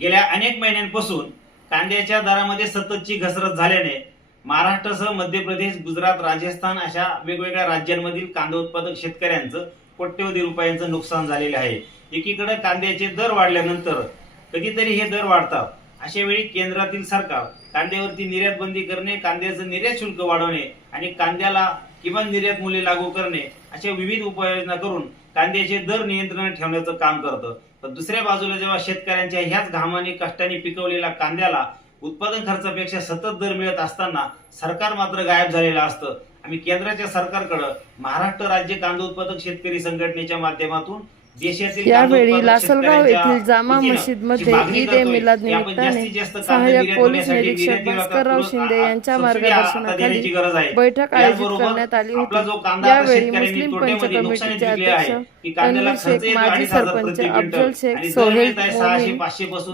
गेल्या अनेक महिन्यांपासून कांद्याच्या दरामध्ये सततची घसरत झाल्याने महाराष्ट्रासह मध्य प्रदेश गुजरात राजस्थान अशा वेगवेगळ्या राज्यांमधील कांदा उत्पादक शेतकऱ्यांचं कोट्यवधी रुपयांचं नुकसान झालेलं आहे. एकीकडे कांद्याचे दर वाढल्यानंतर कधीतरी हे दर वाढतात. अशा वेळी केंद्रातील सरकार कांद्यावरती निर्यात बंदी करणे कांद्याचं निर्यात शुल्क वाढवणे आणि कांद्याला किमान निर्यात मूल्य लागू करणे अशा विविध उपाययोजना करून कांद्याचे दर नियंत्रणात ठेवण्याचं काम करतं. पण दुसऱ्या बाजूला जेव्हा शेतकऱ्यांच्या ह्याच घामाने कष्टाने पिकवलेल्या कांद्याला उत्पादन खर्चापेक्षा सतत दर मिळत असताना सरकार मात्र गायब झालेलं असतं. आम्ही केंद्राच्या सरकारकडं महाराष्ट्र राज्य कांदा उत्पादक शेतकरी संघटनेच्या माध्यमातून यावेळी लासलगाव येथील जामा जी मागणी ईद ए मिलाद निमित्ताने सहाय्यक पोलीस निरीक्षक भास्करराव शिंदे यांच्या मार्गदर्शनाखाली. बैठक आयोजित करण्यात आली होती. यावेळी मुस्लिम पंच तोट्यामध्ये नुकसानीत कमिटीचे अध्यक्ष तन्वीर शेख माजी सरपंच अफजल शेख सोहेल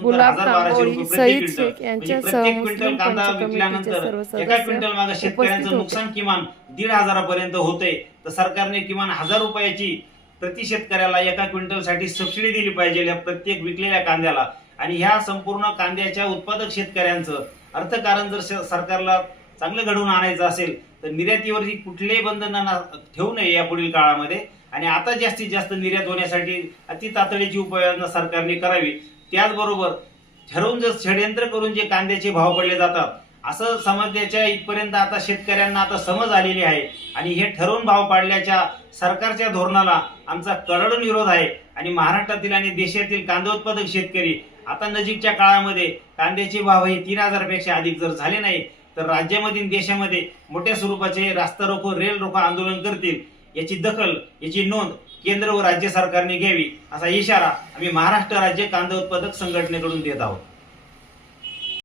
गुलाब तांबोळी सईद क्विंटल. शेख म्हणजे यांच्यासह मुस्लिम पंच कमिटीचे सर्व एका सदस्य क्विंटल मागे शेतकऱ्यांचं उपस्थित होते. नुकसान किमान दीड हजारापर्यंत होते तर सरकारने किमान हजार रुपयाची प्रति शेतकऱ्याला एका क्विंटलसाठी सबसिडी दिली पाहिजे या प्रत्येक विकलेल्या कांद्याला. आणि ह्या संपूर्ण कांद्याच्या उत्पादक शेतकऱ्यांचं अर्थकारण जर सरकारला चांगलं घडवून आणायचं असेल तर निर्यातीवरती कुठलेही बंधन ना- ठेवू नये या पुढील काळामध्ये. आणि आता जास्तीत जास्त निर्यात होण्यासाठी अति तातडीची उपाययोजना सरकारने करावी. त्याचबरोबर ठरवून जर षडयंत्र करून जे कांद्याचे भाव पडले जातात असं समजण्याच्या इथपर्यंत आता शेतकऱ्यांना आता समज आलेली आहे. आणि हे ठरवून भाव पाडल्याच्या सरकारच्या धोरणाला आमचा कडड विरोध आहे. आणि महाराष्ट्रातील आणि देशातील कांदा उत्पादक शेतकरी आता नजीकच्या काळामध्ये कांद्याचे भाव हे तीन हजारपेक्षा अधिक जर झाले नाही तर राज्यामध्ये देशामध्ये मोठ्या स्वरूपाचे रास्ता रोको रेल रोको आंदोलन करतील याची दखल याची नोंद केंद्र व राज्य सरकारने घ्यावी असा इशारा आम्ही महाराष्ट्र राज्य कांदा उत्पादक संघटनेकडून देत आहोत.